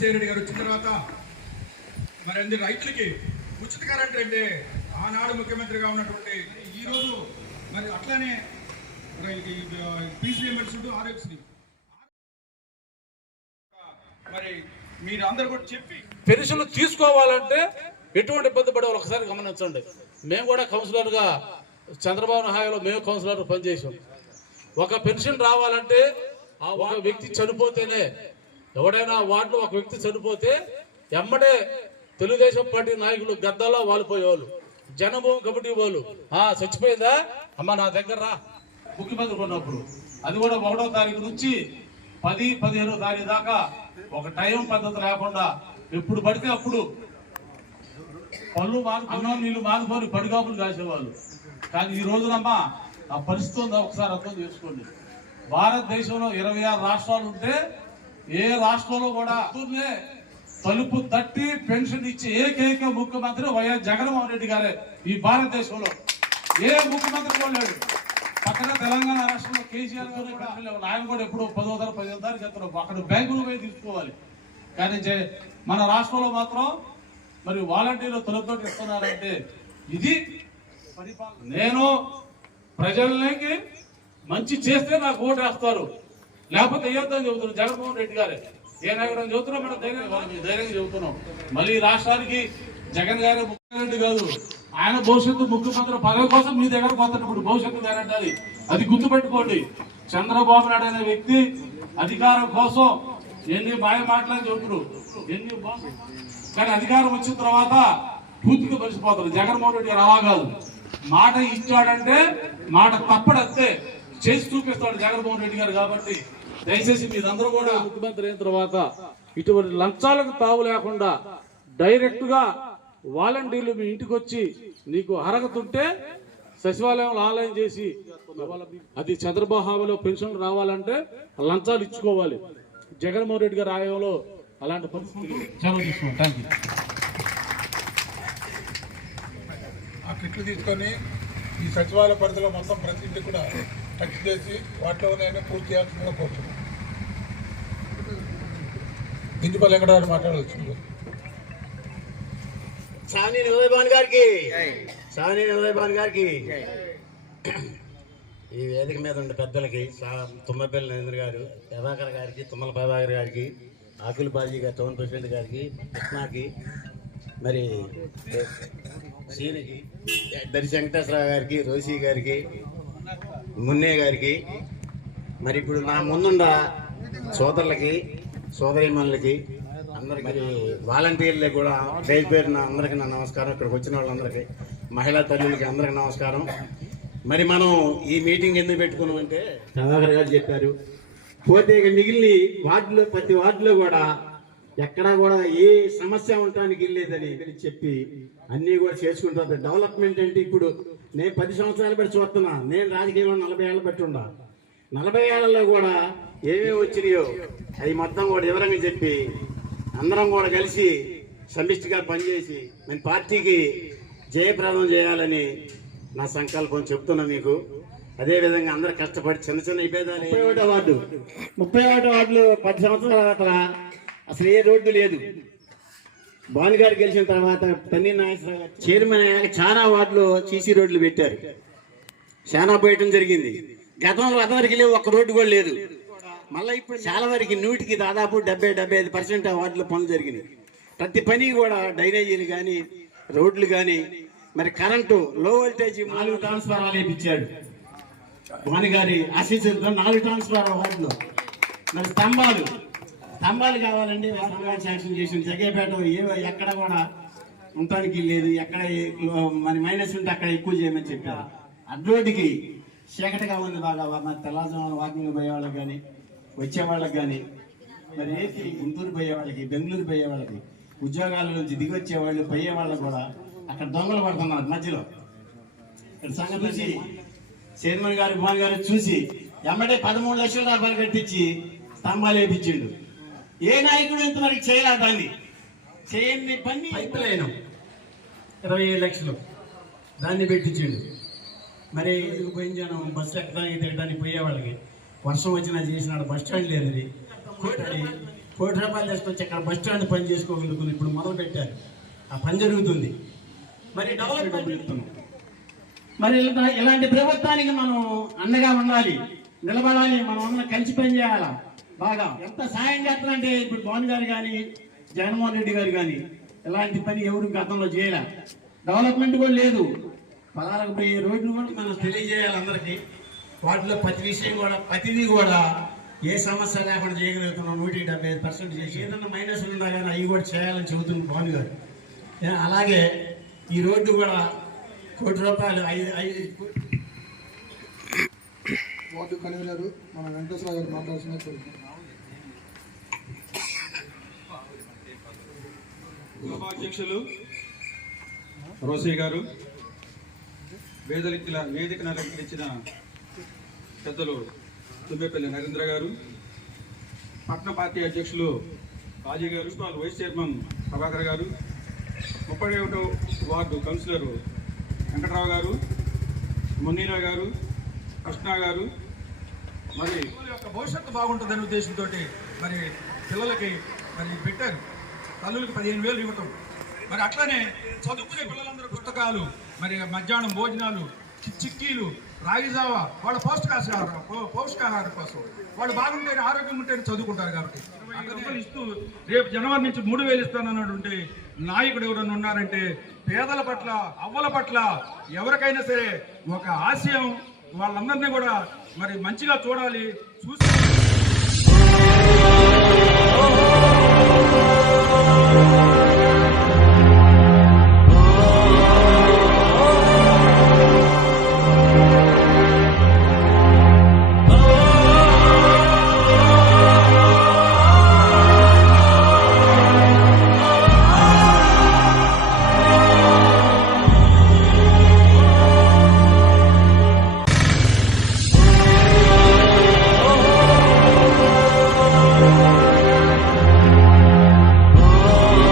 రాజశేఖర రెడ్డి గారు వచ్చిన తర్వాత మరి అందరి రైతులకి ఉచిత కరెంట్ అంటే ఆనాడు ముఖ్యమంత్రిగా ఉన్నటువంటి ఈరోజు మరి అట్లానే ఫీజు రియంబర్స్మెంట్ ఆరోగ్యశ్రీ మరి మీరు అందరూ కూడా చెప్పి పెన్షన్లు తీసుకోవాలంటే ఎటువంటి ఇబ్బంది పడే ఒకసారి గమనించండి. మేము కూడా కౌన్సిలర్గా చంద్రబాబు హయాంలో మేము కౌన్సిలర్ పనిచేసాం. ఒక పెన్షన్ రావాలంటే ఆ ఒక వ్యక్తి చనిపోతేనే, ఎవడైనా వార్డులో ఒక వ్యక్తి చనిపోతే ఎమ్మడే తెలుగుదేశం పార్టీ నాయకులు గద్దల్లో వాలిపోయేవాళ్ళు, జనభూమి కమిటీ వాళ్ళు చచ్చిపోయిందా అమ్మ నా దగ్గర రా ముఖ్యమంత్రి ఉన్నప్పుడు. అది కూడా 1వ తారీఖు నుంచి 10-15వ తారీఖు దాకా ఒక టైం పద్ధతి లేకుండా ఎప్పుడు పడితే అప్పుడు పళ్ళు అన్నం నీళ్లు మానుకొని పడిగాపులు కాసేవాళ్ళు. కానీ ఈ రోజునమ్మా ఆ పరిస్థితి ఉందా ఒకసారి అర్థం చేసుకోండి. భారతదేశంలో 26 రాష్ట్రాలు ఉంటే ఏ రాష్ట్రంలో కూడా తలుపు తట్టి పెన్షన్ ఇచ్చే ఏకైక ముఖ్యమంత్రి వైఎస్ జగన్మోహన్ రెడ్డి గారే ఈ భారతదేశంలో. ఏ ముఖ్యమంత్రి కూడా లేడు. పక్కన తెలంగాణ రాష్ట్రంలో కేసీఆర్ గారు ఆయన కూడా ఎప్పుడు 10వ తారీఖు 15వ తారీఖు చెప్తారు, అక్కడ బ్యాంకులు పోయి తీసుకోవాలి. కానీ మన రాష్ట్రంలో మాత్రం మరి వాలంటీర్లు తొలగొట్టి ఇస్తున్నారంటే ఇది పరిపాలన. నేను ప్రజలకి మంచి చేస్తే నాకు ఓటు వేస్తారు, లేకపోతే వేయొద్దని చెబుతున్నాను. జగన్మోహన్ రెడ్డి గారే ఏ నాయకుడు చెబుతున్నాం, మనం ధైర్యంగా చెబుతున్నాం. మళ్ళీ రాష్ట్రానికి జగన్ గారే ముఖ్యమంత్రి కాదు, ఆయన భవిష్యత్తు ముఖ్యమంత్రి పదవి కోసం మీ దగ్గర పోతున్నప్పుడు భవిష్యత్తు గ్యారెంటీ అది గుర్తుపెట్టుకోండి. చంద్రబాబు నాయుడు అనే వ్యక్తి అధికారం కోసం ఎన్ని మాయ మాటలని చెబుతున్నారు, కానీ అధికారం వచ్చిన తర్వాత పూర్తిగా మర్చిపోతారు. జగన్మోహన్ రెడ్డి గారు అలా కాదు, మాట ఇచ్చాడంటే మాట తప్పడంతే చేసి చూపిస్తాడు జగన్మోహన్ రెడ్డి గారు. కాబట్టి దయచేసి మీరందరూ కూడా ముఖ్యమంత్రి అయిన తర్వాత ఇటువంటి లంచాలకు తావు లేకుండా డైరెక్ట్ గా వాలంటీర్లు మీ ఇంటికి వచ్చి నీకు అర్హతుంటే సచివాలయంలో ఆన్లైన్ చేసి అది చంద్రబాబు హామీలో పెన్షన్ రావాలంటే లంచాలు ఇచ్చుకోవాలి. జగన్మోహన్ రెడ్డి గారి ఆయంలో అలాంటి పరిస్థితులు చాలా తీసుకున్నాం. Thank you. ఆ కిట్లు తీసుకొని ఈ సచివాలయ పరిధిలో మొత్తం ప్రతి ఇంటికి కూడా టచ్ చేసి వాటిలోనే పూర్తి చేయాల్సిందిగా కోరుతున్నాం. ఇంటిపల్లి వెంకటరావు మాట్లాడవచ్చు. సావనేని ఉదయభాన్ గారికి ఈ వేదిక మీద ఉండే పెద్దలకి, తుమ్మపల్లి నరేంద్ర గారు, ప్రభాకర్ గారికి, తుమ్మల ప్రభాకర్ గారికి, ఆకుల బాజీ గారు టౌన్ ప్రెసిడెంట్ గారికి, కృష్ణాకి, మరి సీనికి, దర్శి వెంకటేశ్వరరావు గారికి, రోషి గారికి, మున్నే గారికి, మరి ఇప్పుడు నా ముందుండ సోదరులకి, సోదరీమణులకి, అందరికీ వాలంటీర్లకి కూడా పేరు పేరున అందరికీ నా నమస్కారం. ఇక్కడికి వచ్చిన వాళ్ళందరికీ, మహిళా తల్లులకి అందరికీ నమస్కారం. మరి మనం ఈ మీటింగ్ ఎందుకు పెట్టుకున్నామంటే ప్రభాకర్ గారు చెప్పారు, పోతే మిగిలిన వార్డులో ప్రతి వార్డులో కూడా ఎక్కడా కూడా ఏ సమస్య ఉండటానికి వెళ్ళేదని చెప్పి అన్నీ కూడా చేసుకుంటుంది. డెవలప్మెంట్ అంటే ఇప్పుడు నేను 10 సంవత్సరాలు బట్టి చూస్తున్నా, నేను రాజకీయంలో 40 ఏళ్ళు బట్టి ఉన్నా. 40 ఏళ్లలో కూడా ఏమేమి వచ్చినాయో అవి మొత్తం కూడా వివరంగా చెప్పి అందరం కూడా కలిసి సమిష్టిగా పనిచేసి మన పార్టీకి జయప్రదం చేయాలని నా సంకల్పం చెప్తున్నా మీకు. అదేవిధంగా అందరూ కష్టపడి చిన్న చిన్న విభేదాలు. 31 వార్డులు 10 సంవత్సరాల తర్వాత అసలు ఏ రోడ్డు లేదు. భాను గారు గెలిచిన తర్వాత తన్ని నాగేశ్వరరావు గారు చైర్మన్ అయ్యాక చాలా వార్డులో సీసీ రోడ్లు పెట్టారు, చాలా పోయటం జరిగింది. గతంలో అదవరికి లేవు, ఒక్క రోడ్డు కూడా లేదు. మళ్ళీ ఇప్పుడు చాలా వరకు 100కి దాదాపు 70-75% ఆ వార్డులో పనులు జరిగినాయి. ప్రతి పని కూడా డ్రైనేజీలు కానీ, రోడ్లు కానీ, మరి కరెంటు లో వోల్టేజ్ 4 ట్రాన్స్ఫార్మర్లు వేయించాడు భాను గారి ఆశీస్సులతో. 4 ట్రాన్స్ఫార్మర్ వార్డులో. మరి స్తంభాలు కావాలండి, శాంక్షన్ చేసిన జగేపేట ఎక్కడ కూడా ఉండటానికి లేదు. ఎక్కడ మరి మైనస్ ఉంటే అక్కడ ఎక్కువ చేయమని చెప్పారు. అడ్రోడ్డుకి చీకటిగా ఉంది బాగా. మరి తెల్లవారుజామున వాకింగ్ పోయే వాళ్ళకి కానీ, వచ్చే వాళ్ళకి కానీ, మరి ఏకి గుంటూరు పోయే వాళ్ళకి, బెంగళూరు పోయే వాళ్ళకి, ఉద్యోగాల నుంచి దిగి వచ్చే వాళ్ళు పోయే వాళ్ళకి కూడా అక్కడ దొంగలు పడుతున్నారు మధ్యలో. ఇక్కడ సంగతి చూసి చైర్మన్ గారు భాను గారు చూసి ఎమ్మడే 13 లక్షల రూపాయలు కట్టించి స్తంభాలు వేయించిండు. ఏ నాయకుడు ఇంతవరకు చేయలే దాన్ని. చేయని పని పైప్ లైన్ 27 లక్షలు దాన్ని పెట్టించిండు. మరి ఎందుకు పోయించాను, బస్సు ఎక్కడానికి తిరగడానికి పోయే వాళ్ళకి వర్షం వచ్చినా చేసినాడు. బస్ స్టాండ్ లేదు, ₹1,00,00,000 తీసుకొచ్చి అక్కడ బస్ స్టాండ్ పని చేసుకోగలుగుతుంది. ఇప్పుడు మొదలు పెట్టారు, ఆ పని జరుగుతుంది. మరి డెవలప్మెంట్ మరి ఇలాంటి ప్రభుత్వానికి మనం అండగా ఉండాలి, నిలబడాలి, మనం అందరం కలిసి పని చేయాలా. బాగా ఎంత సాయం చేస్తారంటే ఇప్పుడు పవన్ గారు కానీ జగన్మోహన్ రెడ్డి గారు కానీ ఇలాంటి పని ఎవరు గతంలో చేయలే. డెవలప్మెంట్ కూడా లేదు. పలాలకు పోయే రోడ్లు కూడా మనం తెలియజేయాలి అందరికీ. వాటిలో ప్రతి విషయం కూడా ప్రతిదీ కూడా ఏ సమస్య లేకుండా చేయగలుగుతున్నాం. 175% చేసి ఏదన్నా మైనస్లు ఉన్నా కానీ అవి కూడా చేయాలని చెబుతున్నారు పవన్ గారు. అలాగే ఈ రోడ్డు కూడా ₹1,00,00,000 5 వార్డు కన్వీనర్ మన వెంకటేశ్వర గారు మాట్లాడుతున్న సభాధ్యక్షులు రోసయ్య గారు, వేదికను అలంకరించిన పెద్దలు తుమ్మేపల్లి నరేంద్ర గారు, పట్టణ పార్టీ అధ్యక్షులు రాజీ గారు, వైస్ చైర్మన్ ప్రభాకర్ గారు, 31వ వార్డు కౌన్సిలర్ వెంకటరావు గారు, మున్నీరా గారు, కృష్ణ గారు, మరి పిల్లల యొక్క భవిష్యత్తు బాగుంటుందనే ఉద్దేశంతో మరి పిల్లలకి మరి పెట్టారు. తల్లులకు 15,000 ఇవ్వటం. మరి అట్లనే చదువుకునే పిల్లలందరూ పుస్తకాలు, మరి మధ్యాహ్నం భోజనాలు, చిక్కీలు, రాగిజావా, వాళ్ళ పౌష్టికాహారం కోసం వాళ్ళు బాగుంటేనే, ఆరోగ్యం ఉంటేనే చదువుకుంటారు. కాబట్టి రూపాయలు ఇస్తూ రేపు జనవరి నుంచి 3,000 ఇస్తానన్నటువంటి నాయకుడు ఎవరైనా ఉన్నారంటే పేదల పట్ల, అవ్వల పట్ల ఎవరికైనా సరే ఒక ఆశయం, వాళ్ళందరినీ కూడా మరి మంచిగా చూడాలి, చూసి